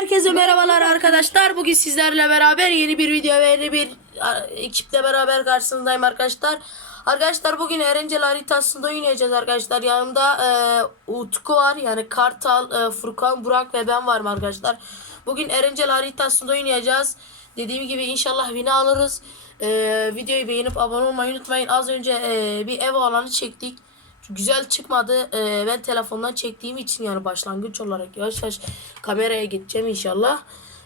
Herkese merhabalar arkadaşlar. Bugün sizlerle beraber yeni bir video ve yeni bir ekiple beraber karşınızdayım arkadaşlar. Arkadaşlar bugün Erencel haritasında oynayacağız arkadaşlar. Yanımda e, Utku var yani Kartal, e, Furkan, Burak ve ben varım arkadaşlar. Bugün Erencel haritasında oynayacağız. Dediğim gibi inşallah bini alırız. E, videoyu beğenip abone olmayı unutmayın. Az önce e, bir ev alanı çektik. Güzel çıkmadı. Ee, ben telefondan çektiğim için yani başlangıç olarak yavaş yavaş kameraya geçeceğim inşallah.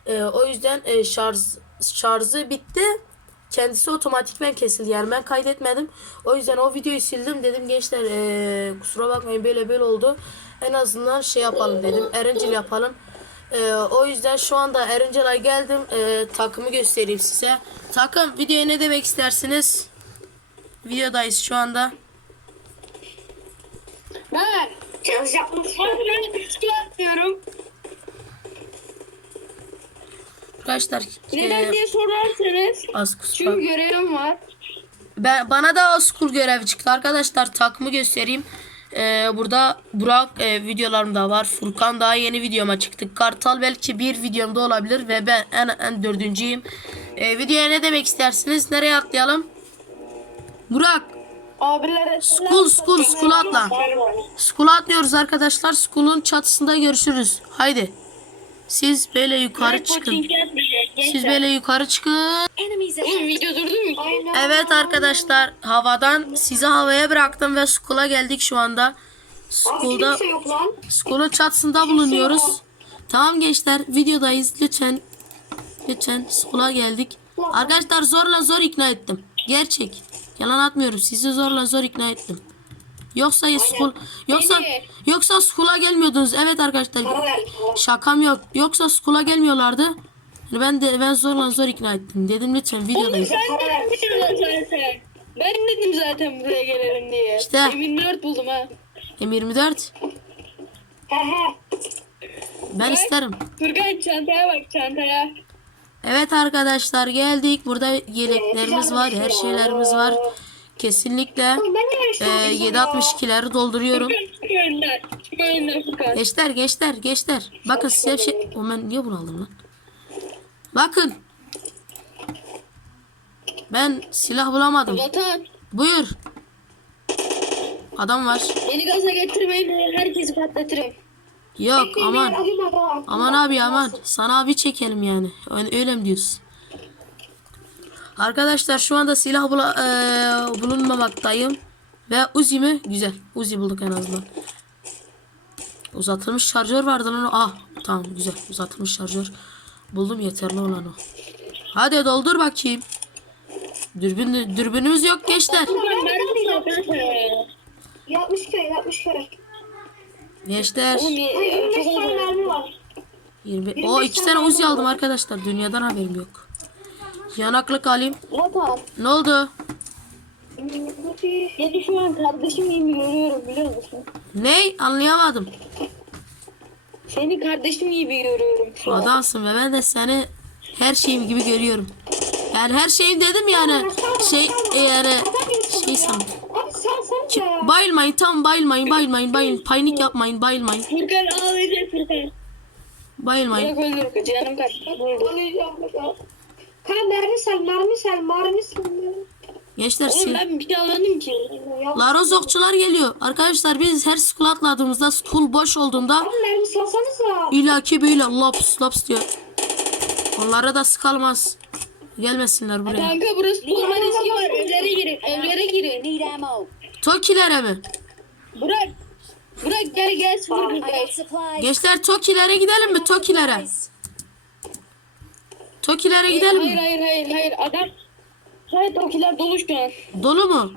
Ee, o yüzden e, şarj şarjı bitti. Kendisi otomatikmen kesildi yani ben kaydetmedim. O yüzden o videoyu sildim dedim gençler e, kusura bakmayın böyle böyle oldu. En azından şey yapalım dedim. Erencil yapalım. Ee, o yüzden şu anda Erencel'a geldim. Ee, takımı göstereyim size. Takım videoya ne demek istersiniz? Videodayız şu anda. Ben Challenge yapmak istiyorum. ben. Arkadaşlar Neden e, diye sorarsanız az kusura. çünkü görevim var. Ben, bana da school görevi çıktı arkadaşlar. Takımı göstereyim. Ee, burada Burak e, videolarımda var. Furkan daha yeni videoma çıktı. Kartal belki bir videomda olabilir ve ben en, en dördüncüyüm. Ee, videoya ne demek istersiniz? Nereye atlayalım? Burak. Abilere School school school atla. School'a atlıyoruz arkadaşlar. School'un çatısında görüşürüz. Haydi. Siz böyle yukarı çıkın. Siz böyle yukarı çıkın. Oğlum video durdu mu? Aynen. Evet arkadaşlar havadan sizi havaya bıraktım ve school'a geldik şu anda. School'da school'un çatısında bulunuyoruz. Tamam gençler videodayız lütfen. Lütfen school'a geldik. Arkadaşlar zorla zor ikna ettim. Gerçek. Yalan atmıyorum. Sizi zorla zor ikna ettim. Yoksa school yoksa Beni. yoksa school'a gelmiyordunuz. Evet arkadaşlar. Ver. Şakam yok. Yoksa school'a gelmiyorlardı. Ben de ben zorla zor ikna ettim. Dedim lütfen Oğlum videodayız. sen dedin zaten. Ben dedim zaten buraya gelelim diye. İşte. M24 buldum ha. M24 He he. ben isterim. Furkan çantaya bak çantaya. Evet arkadaşlar geldik. Burada yeleklerimiz var. Her şeylerimiz var. Kesinlikle e, yarıştım. 7.62'leri dolduruyorum. Gençler gençler gençler. Bakın size bir şey. O ben niye bunu aldım lan? Bakın. Ben silah bulamadım. Vatan. Buyur. Adam var. Beni gaza getirmeyin. Herkesi patlatırım. Yok aman. Aman abi aman. Sana abi çekelim yani. Öyle, mi diyorsun? Arkadaşlar şu anda silah bula, eee, bulunmamaktayım. Ve Uzi mi? Güzel. Uzi bulduk en azından. Uzatılmış şarjör vardı lan. Ah tamam güzel. Uzatılmış şarjör. Buldum yeterli olan o. Hadi doldur bakayım. Dürbün, dürbünümüz yok gençler. 60 kere 60 kere. Gençler. Oğlum ye- 25 çok tane mermi var. 20. O iki tane Uzi aldım arkadaşlar. Dünyadan haberim yok. Yanaklık alayım. Vatan. Ne oldu? Seni şu an kardeşim gibi görüyorum biliyor musun? Ney? Anlayamadım. Seni kardeşim gibi görüyorum şu an. Adamsın ve ben de seni her şeyim gibi görüyorum. Yani her şeyim dedim yani şey yani şey sandım. Ya. Bayılmayın tam bayılmayın bayılmayın bayılmayın panik yapmayın bayılmayın Furkan ağlayacak Furkan. bayılmayın. Bırak öldür canım kaç. Öldür. Anlayacağım bak. Kan mermi sel mermi sel mermi. Gençler Oğlum ben bir şey anladım ki. Larozokçular geliyor. Arkadaşlar biz her school atladığımızda school boş olduğunda Abi mermi salsanıza. ilaki böyle laps laps diyor. Onlara da sıkalmaz. Gelmesinler buraya. Kanka burası riski var. Evlere girin. Evlere girin. Need ammo. Tokilere mi? Burak. Burak gel gel sıfır I buradayız. got supplies. Gençler Tokilere gidelim mi? Tokilere. Tokilere gidelim Hayır mi? hayır hayır hayır adam. Hayır tokiler dolu şu an. Dolu mu?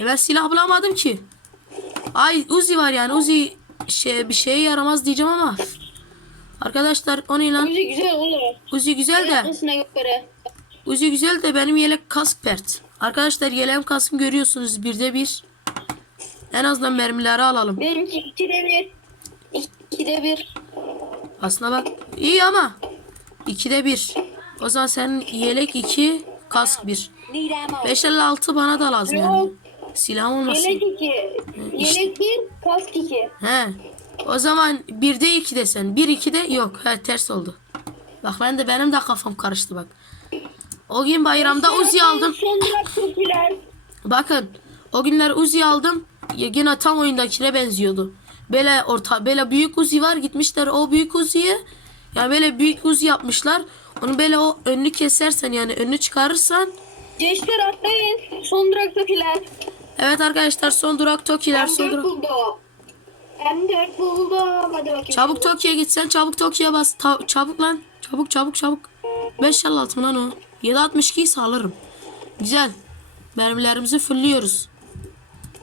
E ben silah bulamadım ki. Ay Uzi var yani Uzi şey, bir şeye yaramaz diyeceğim ama. Arkadaşlar o ne lan? Müzik güzel olur. Uzi güzel de. Uzi güzel de benim yelek kask pert. Arkadaşlar yeleğim kaskım görüyorsunuz birde bir. En azından mermileri alalım. Benimki ikide bir. İkide bir. Aslında bak iyi ama. ikide bir. O zaman senin yelek iki kask bir. Need ammo. 556 bana da lazım yani. Yok. Silahım olmasın. Yelek iki. Yelek bir, kask iki. He. O zaman 1'de 2 desen. 1 2'de yok. Ha ters oldu. Bak ben de benim de kafam karıştı bak. O gün bayramda Uzi aldım. Bakın o günler Uzi aldım. Ya Yine tam oyundakine benziyordu. Böyle orta böyle büyük Uzi var gitmişler o büyük Uzi'ye. Yani böyle büyük Uzi yapmışlar. Onu böyle o önünü kesersen yani önünü çıkarırsan Gençler atlayın. Son durak Türküler. Evet arkadaşlar son durak Toki'ler son M4 durak. buldum. M4 buldum. Hadi bakayım. Çabuk Tokyo'ya gitsen çabuk Tokyo'ya bas. Ta- çabuk lan. Çabuk çabuk çabuk. 5 altı mı lan o? 7.62'yi sağlarım. Güzel. Mermilerimizi fulluyoruz.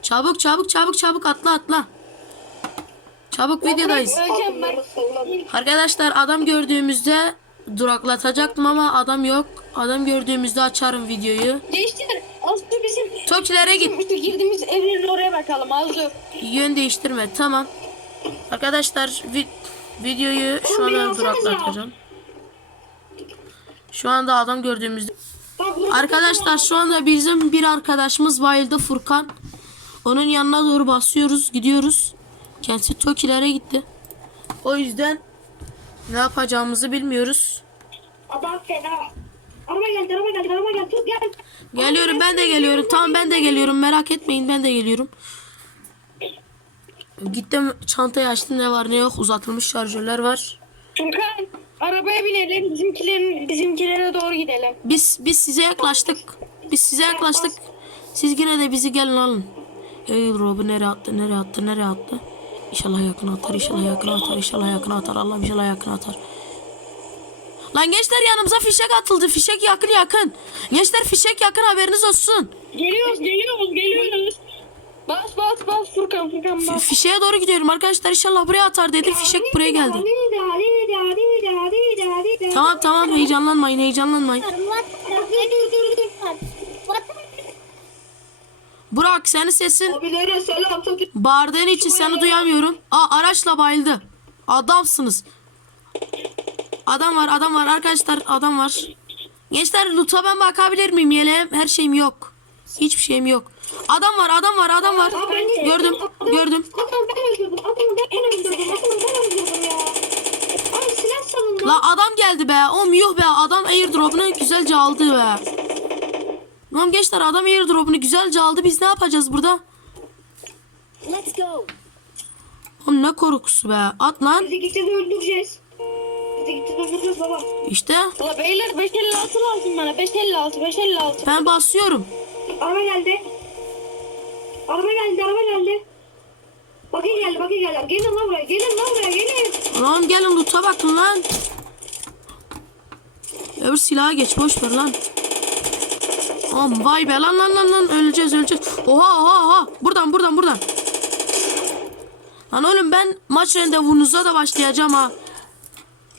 Çabuk çabuk çabuk çabuk atla atla. Çabuk videodayız. Arkadaşlar adam gördüğümüzde duraklatacaktım ama adam yok. Adam gördüğümüzde açarım videoyu. Gençler az dur bizim Tokilere git. işte girdiğimiz evlerin oraya bakalım az dur. Yön değiştirme. Tamam. Arkadaşlar vi- videoyu şu alsanıza. duraklatacağım. Şu anda adam gördüğümüzde. Arkadaşlar şu anda bizim bir arkadaşımız bayıldı Furkan. Onun yanına doğru basıyoruz, gidiyoruz. Kendisi Tokilere gitti. O yüzden ne yapacağımızı bilmiyoruz. Adam fena. Araba geldi, araba geldi, araba geldi. Dur gel. Geliyorum ben de geliyorum. Tamam ben de geliyorum. Merak etmeyin ben de geliyorum. Gittim çantayı açtım ne var ne yok uzatılmış şarjörler var. Furkan arabaya binelim bizimkilerin bizimkilere doğru gidelim. Biz biz size yaklaştık. Biz size yaklaştık. Siz yine de bizi gelin alın. Ey Rob'u nereye attı nereye attı nereye attı. İnşallah yakın atar inşallah yakın atar inşallah yakın atar Allah'ım inşallah yakın atar. Lan gençler yanımıza fişek atıldı. Fişek yakın yakın. Gençler fişek yakın haberiniz olsun. Geliyoruz geliyoruz geliyoruz. Bas bas bas Furkan Furkan bas. fişeğe doğru gidiyorum arkadaşlar. İnşallah buraya atar dedi. Fişek buraya geldi. Hadi hadi hadi Tamam tamam heyecanlanmayın heyecanlanmayın. Burak senin sesin Abilere selam. Çok bağırdığın için seni duyamıyorum. Aa araçla bayıldı. Adamsınız. Adam var adam var arkadaşlar adam var. Gençler loot'a ben bakabilir miyim? Yeleğim her şeyim yok. Hiçbir şeyim yok. Adam var adam var adam var. Gördüm gördüm. Adamı ben öldürdüm. Adamı ben öldürdüm. Adamı ben öldürdüm ya. Lan. La adam geldi be. Oğlum yuh be adam airdrop'unu güzelce aldı be. Lan gençler adam airdrop'unu güzelce aldı. Biz ne yapacağız burada? Let's go. Oğlum ne korkusu be. At lan. Bizi gideceğiz öldüreceğiz. Bizi gideceğiz öldüreceğiz baba. İşte Ula beyler 556 lazım bana 556 556. ben basıyorum. Araba geldi. Araba geldi, araba geldi. Bakın geldi, bakın geldi. Gelin lan buraya, gelin lan buraya, gelin. Lan gelin loot'a bakın lan. Öbür silaha geç boş ver lan. Oğlum vay be lan lan lan lan öleceğiz öleceğiz. Oha oha oha. Buradan buradan buradan. Lan oğlum ben maç randevunuza da başlayacağım ha.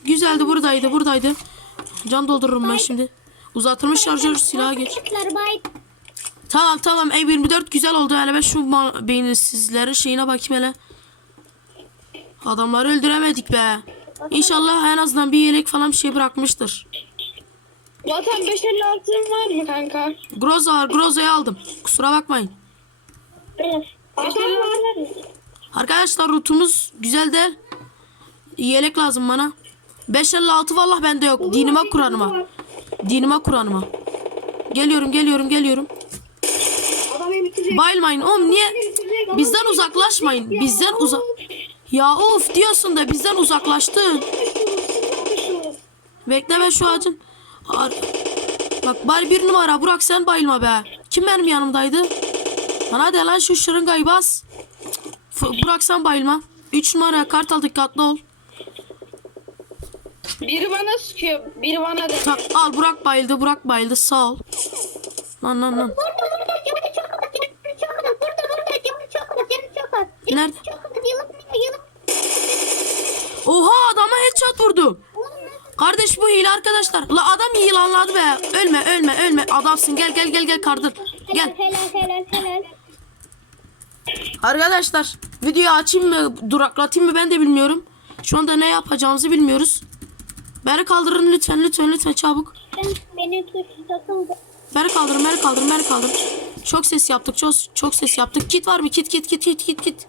Güzeldi buradaydı buradaydı. Can doldururum ben şimdi. Uzatılmış şarjör silaha geç. Tamam tamam E24 güzel oldu hele ben şu beyinsizlerin şeyine bakayım hele. Adamları öldüremedik be. İnşallah en azından bir yelek falan bir şey bırakmıştır. Zaten 556 var mı kanka? Groza var Groza'yı aldım. Kusura bakmayın. Evet. Adam 556 var. var mı? Arkadaşlar rutumuz güzel değil. Yelek lazım bana. 556 vallahi bende yok. Dinime Kur'an'ıma. Dinime Kur'an'ıma. Geliyorum geliyorum geliyorum. Bayılmayın oğlum niye? Bizden uzaklaşmayın. Bizden uzak. Ya of diyorsun da bizden uzaklaştın. Bekle ben şu ağacın. Ar- Bak bari bir numara Burak sen bayılma be. Kim benim yanımdaydı? Lan hadi lan şu şırıngayı bas. F- Burak sen bayılma. 3 numara kartal dikkatli ol. Biri bana sıkıyor, biri bana da. Tak, al Burak bayıldı Burak bayıldı sağ ol. Lan lan lan. Nerede? Oha adama headshot vurdum. Kardeş bu hile arkadaşlar. La adam yılanladı be. Ölme ölme ölme. Adamsın gel gel gel gel kardır. Gel. Arkadaşlar videoyu açayım mı duraklatayım mı ben de bilmiyorum. Şu anda ne yapacağımızı bilmiyoruz. Beni kaldırın lütfen lütfen lütfen çabuk. Beni takıldı. Beni kaldırın beni kaldırın beni kaldırın. Çok ses yaptık çok, çok ses yaptık. Kit var mı kit kit kit kit kit kit.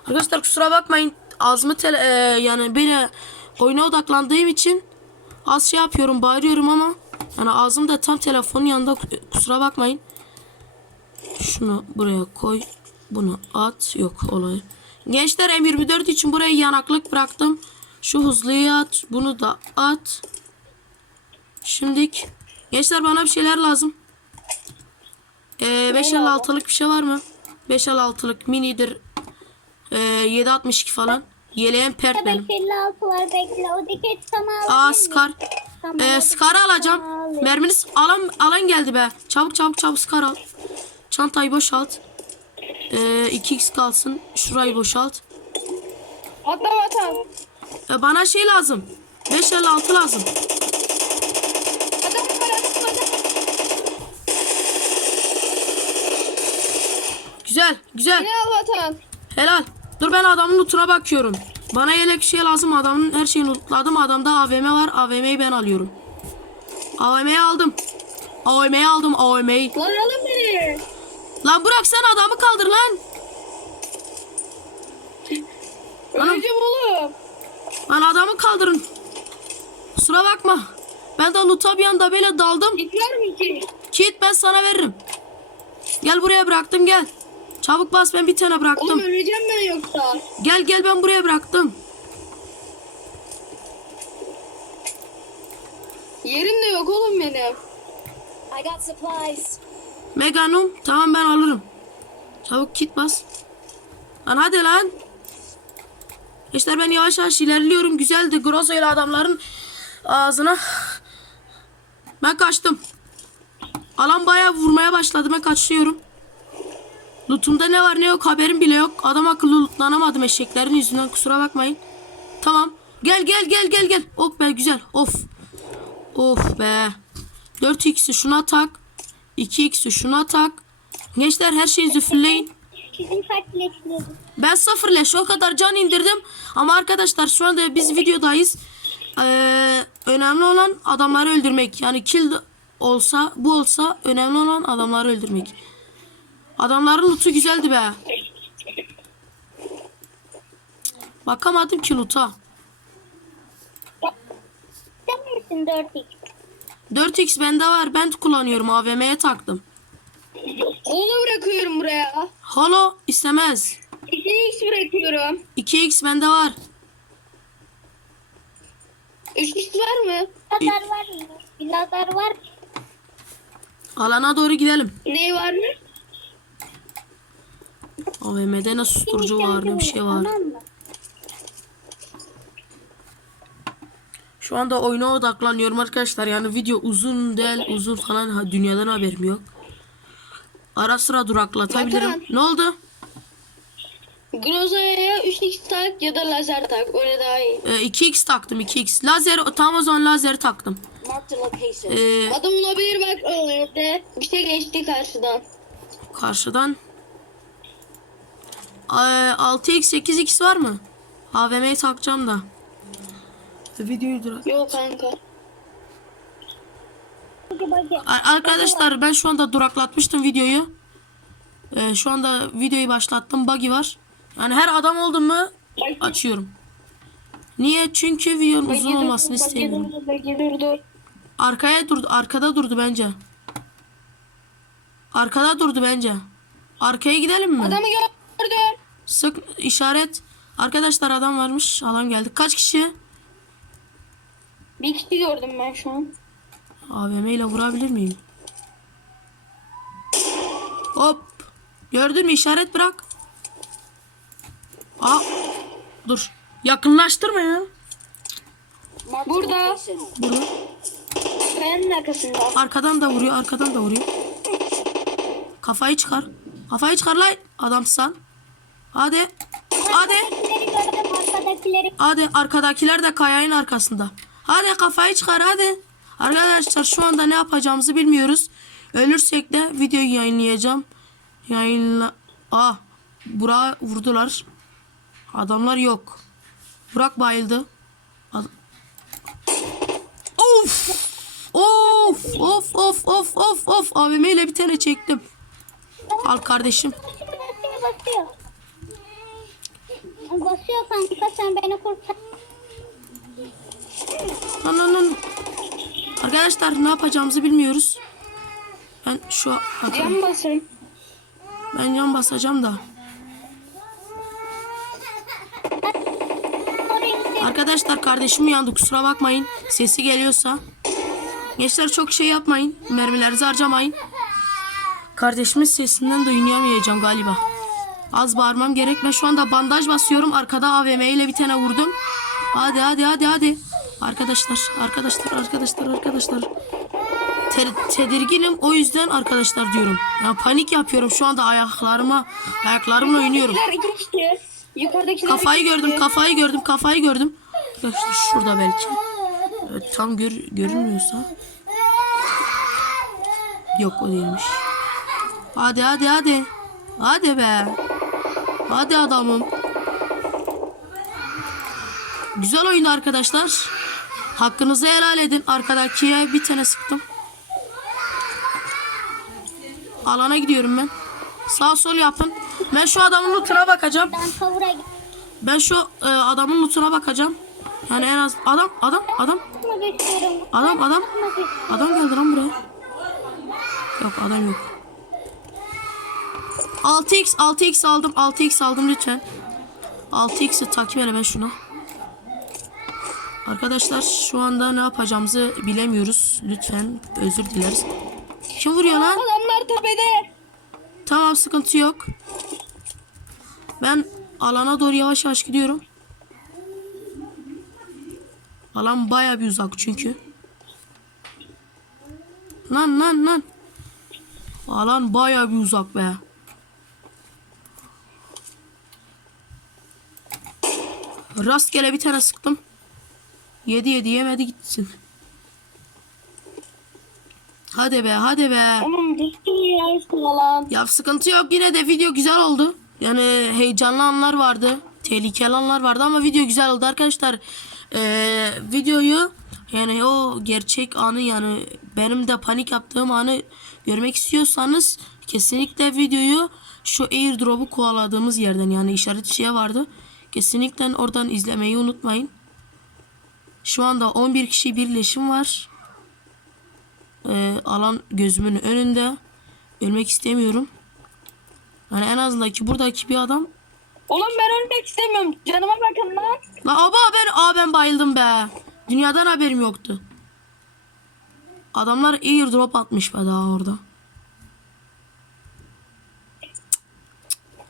Arkadaşlar kusura bakmayın. ağzımı tele, e, yani böyle oyuna odaklandığım için az şey yapıyorum bağırıyorum ama yani ağzım da tam telefonun yanında kusura bakmayın. Şunu buraya koy. Bunu at. Yok olay. Gençler M24 için buraya yanaklık bıraktım. Şu hızlıyı at. Bunu da at. Şimdik. Gençler bana bir şeyler lazım. Ee, 556'lık bir şey var mı? 556'lık minidir. Ee, 762 falan. Yeleğim pert benim. 56 var bekle. O dikey tutamı Aa? Scar. Tamam, Ee, Scar'ı alacağım. alayım. Merminiz alan alan geldi be. Çabuk çabuk çabuk Scar al. Çantayı boşalt. Ee, 2x kalsın. Şurayı boşalt. Atla vatan. Ee, bana şey lazım. 556 lazım. Adam var adam var. Güzel güzel. Ne al vatan. Helal. Dur ben adamın lootuna bakıyorum. Bana yelek şey lazım. Adamın her şeyini lootladım. Adamda AVM var. AVM'yi ben alıyorum. AVM'yi aldım. AVM'yi aldım. AVM'yi. Lan alın beni. Lan bırak sen adamı kaldır lan. Öleceğim oğlum. Lan adamı kaldırın. Kusura bakma. Ben de loot'a bir anda böyle daldım. Gitler mi ki? Kit ben sana veririm. Gel buraya bıraktım gel. Çabuk bas ben bir tane Oğlum bıraktım. öleceğim ben yoksa. Gel gel ben buraya bıraktım. Yerim de yok oğlum benim. I got supplies. Meganum tamam ben alırım. Çabuk kit bas. Lan hadi lan. İşte ben yavaş yavaş ilerliyorum. Güzeldi. Grozo ile adamların ağzına. Ben kaçtım. Alan bayağı vurmaya başladı. Ben kaçıyorum. Lootumda ne var ne yok haberim bile yok. Adam akıllı lootlanamadım eşeklerin yüzünden kusura bakmayın. Tamam. Gel gel gel gel gel. Oh be güzel. Of. Of be. 4x'i şuna tak. 2x'i şuna tak. Gençler her şeyi züfürleyin. Ben sıfır leş o kadar can indirdim. Ama arkadaşlar şu anda biz videodayız. Ee, önemli olan adamları öldürmek. Yani kill olsa bu olsa önemli olan adamları öldürmek. Adamların lootu güzeldi be. Bakamadım ki loot'a. Sen misin 4x? 4x bende var. Ben kullanıyorum. AVM'ye taktım. Onu bırakıyorum buraya. Holo istemez. 2x bırakıyorum. 2x bende var. 3x var mı? Birader var mı? Birader var mı? Alana doğru gidelim. Ne var mı? AVM'de ne susturucu var ne bir şey var. Tamam mı? Şu anda oyuna odaklanıyorum arkadaşlar. Yani video uzun değil, uzun falan ha, dünyadan haberim yok. Ara sıra duraklatabilirim. Batuhan. Ne oldu? Groza'ya 3x tak ya da lazer tak. Öyle daha iyi. Ee, 2x taktım 2x. Lazer tam o zaman lazer taktım. Ee, Adam olabilir bak öyle. Bir şey geçti karşıdan. karşıdan. Ee, 6x 8x var mı? AVM'yi takacağım da. Videoyu durak. Yok kanka. Arkadaşlar ben şu anda duraklatmıştım videoyu. Ee, şu anda videoyu başlattım. Buggy var. Yani her adam oldu mu açıyorum. Niye? Çünkü videonun uzun olmasını istemiyorum. Arkaya durdu. Arkada durdu bence. Arkada durdu bence. Arkaya gidelim mi? Adamı gördüm. Sık işaret. Arkadaşlar adam varmış. Adam geldi. Kaç kişi? Bir kişi gördüm ben şu an. AVM ile vurabilir miyim? Hop. Gördün mü? İşaret bırak. Aa. Dur. Yakınlaştırma ya. Burada. Burada. Kayanın arkasında. Arkadan da vuruyor. Arkadan da vuruyor. Kafayı çıkar. Kafayı çıkar lan. Adamsan. Hadi. Hadi. Hadi arkadakiler de kayanın arkasında. Hadi kafayı çıkar hadi. Arkadaşlar şu anda ne yapacağımızı bilmiyoruz. Ölürsek de videoyu yayınlayacağım. Yayınla... Ah. Burak'ı vurdular. Adamlar yok. Burak bayıldı. Ad- Of. Of. Of of of of of. AVM ile bir tane çektim. Al kardeşim. Basıyor basıyor. kanka sen beni kurtar. Lan lan lan. Arkadaşlar ne yapacağımızı bilmiyoruz. Ben şu Cam basın. ben yan basacağım da. Arkadaşlar kardeşim uyandı kusura bakmayın. Sesi geliyorsa. Gençler çok şey yapmayın. Mermilerinizi harcamayın. Kardeşimin sesinden de oynayamayacağım galiba. Az bağırmam gerek. Ben şu anda bandaj basıyorum. Arkada AVM ile bir tane vurdum. Hadi hadi hadi hadi. Arkadaşlar arkadaşlar arkadaşlar arkadaşlar. Te- tedirginim o yüzden arkadaşlar diyorum. Yani panik yapıyorum şu anda ayaklarıma ayaklarımla oynuyorum. Kafayı gördüm, kafayı gördüm, kafayı gördüm. Arkadaşlar şurada belki. Evet, tam gör, görünmüyorsa. Yok o değilmiş. Hadi hadi hadi. Hadi be. Hadi adamım. Güzel oyundu arkadaşlar. Hakkınızı helal edin. Arkadakiye bir tane sıktım. Alana gidiyorum ben. Sağ sol yapın. Ben şu adamın lootuna bakacağım. Ben. Ben şu e, adamın lootuna bakacağım. Yani en az adam adam adam adam adam adam geldi lan buraya. Yok adam yok. 6x 6x aldım 6x aldım lütfen. 6x'i takip hele ben şuna. Arkadaşlar şu anda ne yapacağımızı bilemiyoruz. Lütfen özür dileriz. Kim vuruyor lan? Adamlar tepede. Tamam sıkıntı yok. Ben alana doğru yavaş yavaş gidiyorum. Alan baya bir uzak çünkü. Lan lan lan. Alan baya bir uzak be. Rastgele bir tane sıktım. Yedi yedi yemedi gitsin. Hadi be hadi be. Oğlum düştüm ya işte. Ya sıkıntı yok yine de video güzel oldu. Yani heyecanlı anlar vardı. Tehlikeli anlar vardı ama video güzel oldu arkadaşlar. Ee, videoyu yani o gerçek anı yani benim de panik yaptığım anı görmek istiyorsanız kesinlikle videoyu şu airdrop'u kovaladığımız yerden yani işaret şeye vardı. Kesinlikle oradan izlemeyi unutmayın. Şu anda 11 kişi birleşim var. Ee, alan gözümün önünde. Ölmek istemiyorum. Yani en azından ki buradaki bir adam. Oğlum ben ölmek istemiyorum. Canıma bakın lan. La aba ben aa ben bayıldım be. Dünyadan haberim yoktu. Adamlar airdrop atmış be daha orada.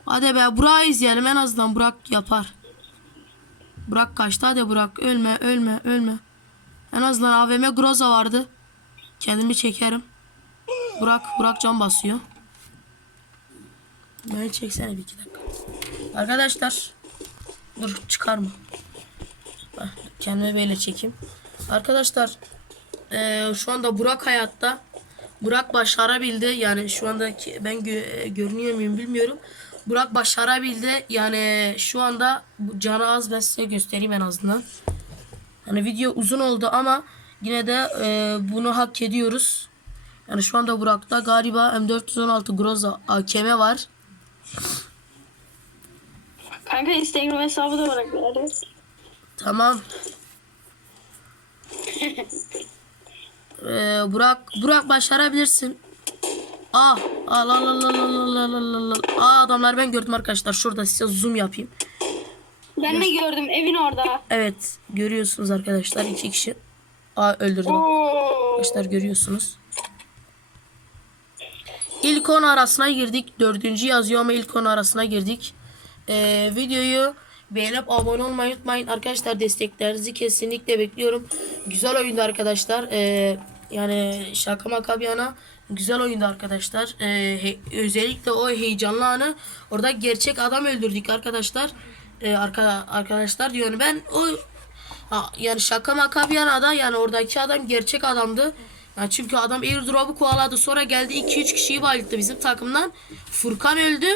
Hadi be Burak'ı izleyelim en azından Burak yapar. Burak kaçtı hadi Burak ölme ölme ölme. En azından AVM Groza vardı. Kendimi çekerim. Burak Burak can basıyor. Beni çeksene bir iki dakika. Arkadaşlar. Dur çıkarma. Heh, Kendimi böyle çekeyim. Arkadaşlar. eee, şu anda Burak hayatta. Burak başarabildi. Yani şu andaki ben gö- görünüyor muyum bilmiyorum. Burak başarabildi. Yani şu anda canı az ben size göstereyim en azından. Hani video uzun oldu ama yine de eee, bunu hak ediyoruz. Yani şu anda Burak'ta galiba M416 Groza AKM var. Kanka Instagram hesabı da bari. Tamam. Ee, Burak Burak başarabilirsin. Ah, al al al al al al al. Aa adamlar ben gördüm arkadaşlar. Şurada size zoom yapayım. Ben de gördüm evin orada. Evet, görüyorsunuz arkadaşlar iki kişi. Aa öldürdüm. Arkadaşlar görüyorsunuz. İlk 10 arasına girdik. Dördüncü yazıyor ama ilk 10 arasına girdik. Ee, videoyu beğenip abone olmayı unutmayın. Arkadaşlar desteklerinizi kesinlikle bekliyorum. Güzel oyundu arkadaşlar. Ee, yani şaka maka bir yana güzel oyundu arkadaşlar. Ee, özellikle o heyecanlı anı orada gerçek adam öldürdük arkadaşlar. Ee, arka, arkadaşlar diyorum ben o Ha, yani şaka maka bir yana da yani oradaki adam gerçek adamdı. Yani çünkü adam airdrop'u kovaladı. Sonra geldi 2-3 kişiyi bayılttı bizim takımdan. Furkan öldü.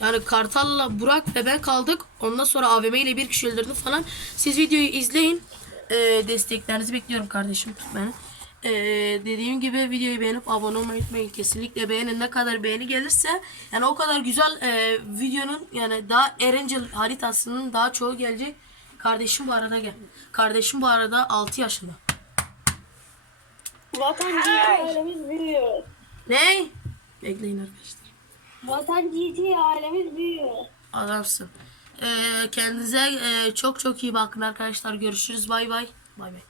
Yani Kartal'la Burak ve ben kaldık. Ondan sonra AVM ile bir kişi öldürdü falan. Siz videoyu izleyin. Ee, desteklerinizi bekliyorum kardeşim. Tut beni. Ee, dediğim gibi videoyu beğenip abone olmayı unutmayın. Kesinlikle beğenin. Ne kadar beğeni gelirse yani o kadar güzel e, videonun yani daha Erencil haritasının daha çoğu gelecek. Kardeşim bu arada gel. Kardeşim bu arada 6 yaşında. Vatan GT ailemiz büyüyor. Ne? Bekleyin arkadaşlar. Vatan GT ailemiz büyüyor. Adamsın. Ee, kendinize e, çok çok iyi bakın arkadaşlar. Görüşürüz. Bay bay. Bay bay.